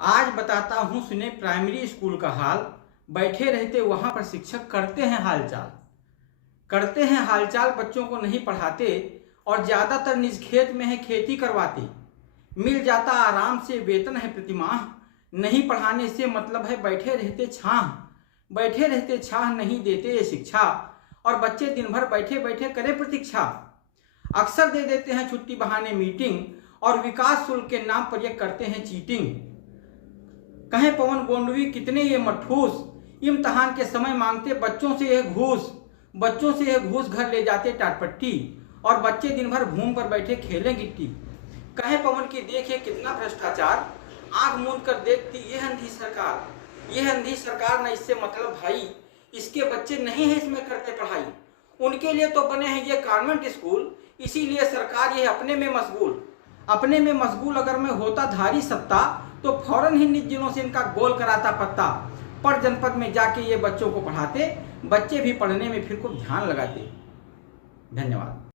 आज बताता हूँ सुने प्राइमरी स्कूल का हाल। बैठे रहते वहाँ पर शिक्षक करते हैं हालचाल, बच्चों को नहीं पढ़ाते और ज़्यादातर निज खेत में है खेती करवाते। मिल जाता आराम से वेतन है प्रतिमाह, नहीं पढ़ाने से मतलब है बैठे रहते छाह नहीं देते ये शिक्षा, और बच्चे दिन भर बैठे बैठे करे प्रतीक्षा। अक्सर दे देते हैं छुट्टी बहाने मीटिंग, और विकास शुल्क के नाम पर ये करते हैं चीटिंग। कहें पवन गोंडवी कितने ये मठूस, इम्तहान के समय मांगते बच्चों से यह घूस घर ले जाते टाटपट्टी, और बच्चे दिन भर भूम पर बैठे खेलें गिट्टी। कहें पवन की देखिए कितना भ्रष्टाचार, आंख मूंद कर देखती यह अंधी सरकार न इससे मतलब भाई, इसके बच्चे नहीं है इसमें करते पढ़ाई। उनके लिए तो बने हैं ये कॉन्वेंट स्कूल, इसीलिए सरकार ये अपने में मशगूल अगर मैं होता धारी सत्ता तो फौरन ही निज जिलों से इनका गोल कराता पत्ता। पर जनपद में जाके ये बच्चों को पढ़ाते, बच्चे भी पढ़ने में फिर खूब ध्यान लगाते। धन्यवाद।